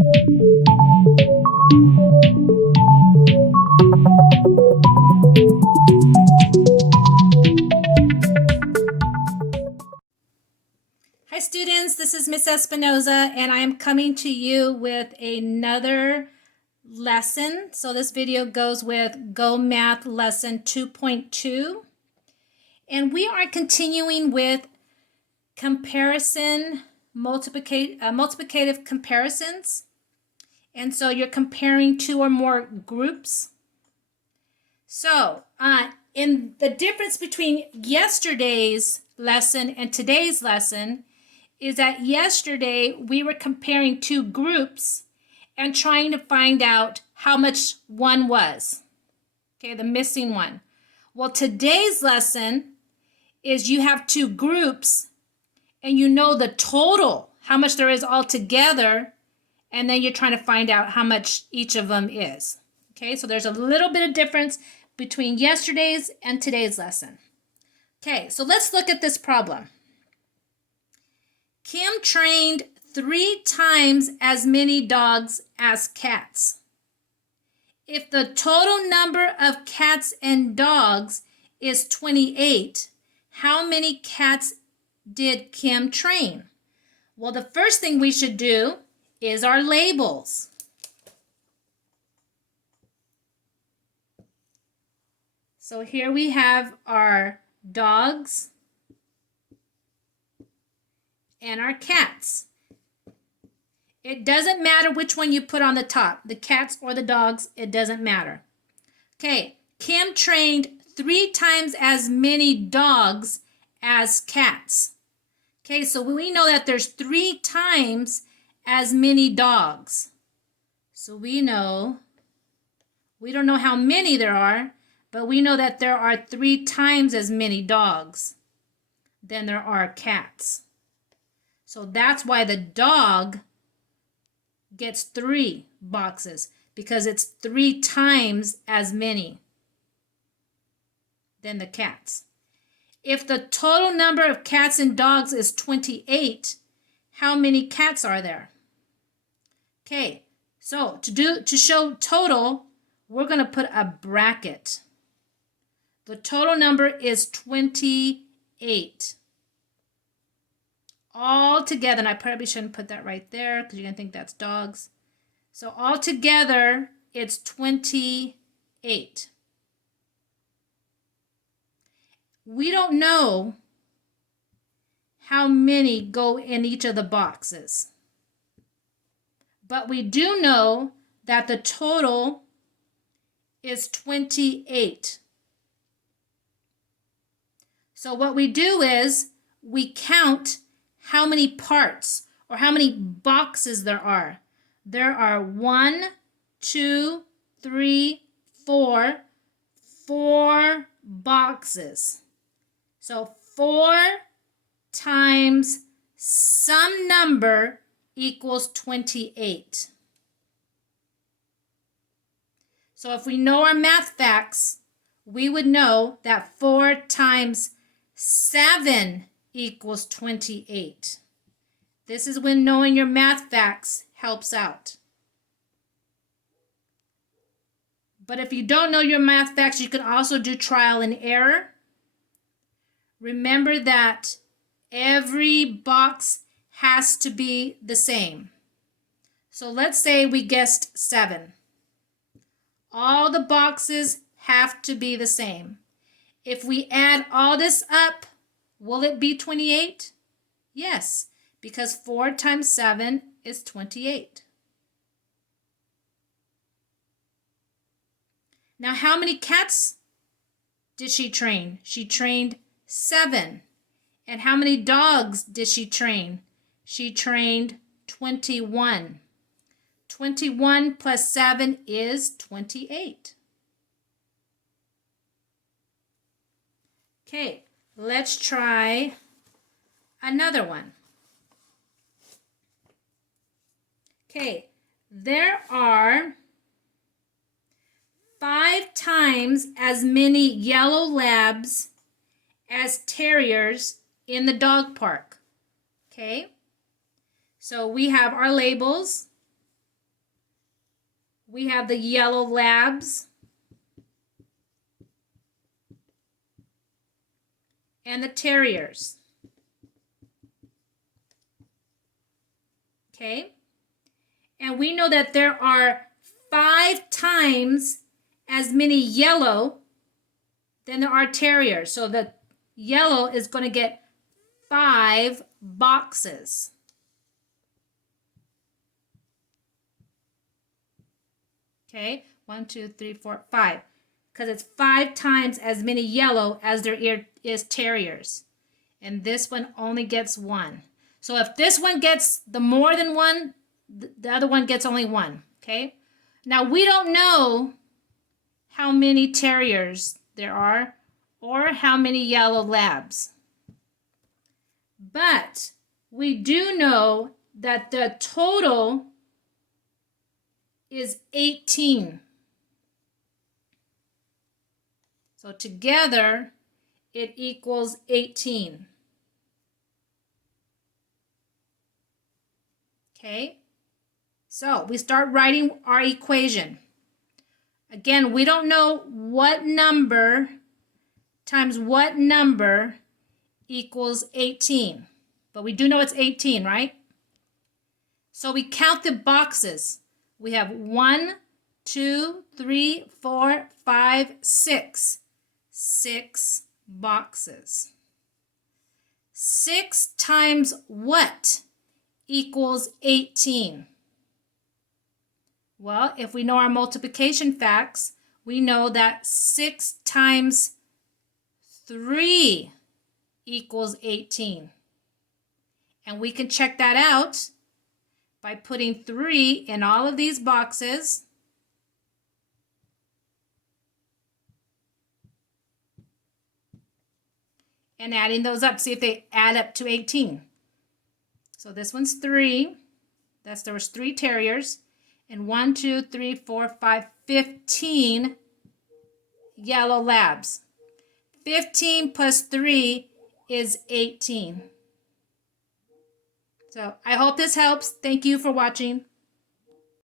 Hi students, this is Miss Espinosa and I am coming to you with another lesson. So this video goes with Go Math Lesson 2.2 and we are continuing with multiplicative comparisons. And so you're comparing two or more groups. So in the difference between yesterday's lesson and today's lesson is that yesterday we were comparing two groups and trying to find out how much one was. Okay, the missing one. Well, today's lesson is you have two groups and you know the total, how much there is all together, and then you're trying to find out how much each of them is. Okay, so there's a little bit of difference between yesterday's and today's lesson. Okay, so let's look at this problem. Kim trained 3 times as many dogs as cats. If the total number of cats and dogs is 28, how many cats did Kim train? Well, the first thing we should do is our labels. So here we have our dogs and our cats. It doesn't matter which one you put on the top, the cats or the dogs, it doesn't matter. Okay, Kim trained 3 times as many dogs as cats. Okay, so we know that there's 3 times as many dogs. So we don't know how many there are, but we know that there are 3 times as many dogs than there are cats. So that's why the dog gets 3 boxes, because it's 3 times as many than the cats. If the total number of cats and dogs is 28, how many cats are there? Okay, so to show total, we're going to put a bracket. The total number is 28. All together, and I probably shouldn't put that right there because you're going to think that's dogs. So all together, it's 28. We don't know how many go in each of the boxes, but we do know that the total is 28. So what we do is we count how many parts or how many boxes there are. There are 1, 2, 3, 4 boxes. So 4 times some number equals 28. So if we know our math facts, we would know that 4 times 7 equals 28. This is when knowing your math facts helps out. But if you don't know your math facts, you can also do trial and error. Remember that every box has to be the same. So let's say we guessed 7. All the boxes have to be the same. If we add all this up, will it be 28? Yes, because 4 times 7 is 28. Now, how many cats did she train? She trained 7. And how many dogs did she train? She trained 21. 21 plus 7 is 28. Okay, let's try another one. Okay, there are 5 times as many yellow labs as terriers in the dog park. Okay, so we have our labels. We have the yellow labs and the terriers. Okay? And we know that there are 5 times as many yellow than there are terriers. So the yellow is going to get 5 boxes. Okay, 1, 2, 3, 4, 5. Because it's 5 times as many yellow as there is terriers. And this one only gets 1. So if this one gets the more than 1, the other one gets only 1. Okay. Now we don't know how many terriers there are or how many yellow labs. But we do know that the total is 18. So together it equals 18. Okay, so we start writing our equation. Again, we don't know what number times what number equals 18, but we do know it's 18, right? So we count the boxes. We have 1, 2, 3, 4, 5, 6. 6 boxes. 6 times what equals 18? Well, if we know our multiplication facts, we know that 6 times 3 equals 18. And we can check that out by putting 3 in all of these boxes. And adding those up, see if they add up to 18. So this one's 3. There was 3 terriers. And 1, 2, 3, 4, 5, 15 yellow labs. 15 plus 3 is 18. So I hope this helps. Thank you for watching.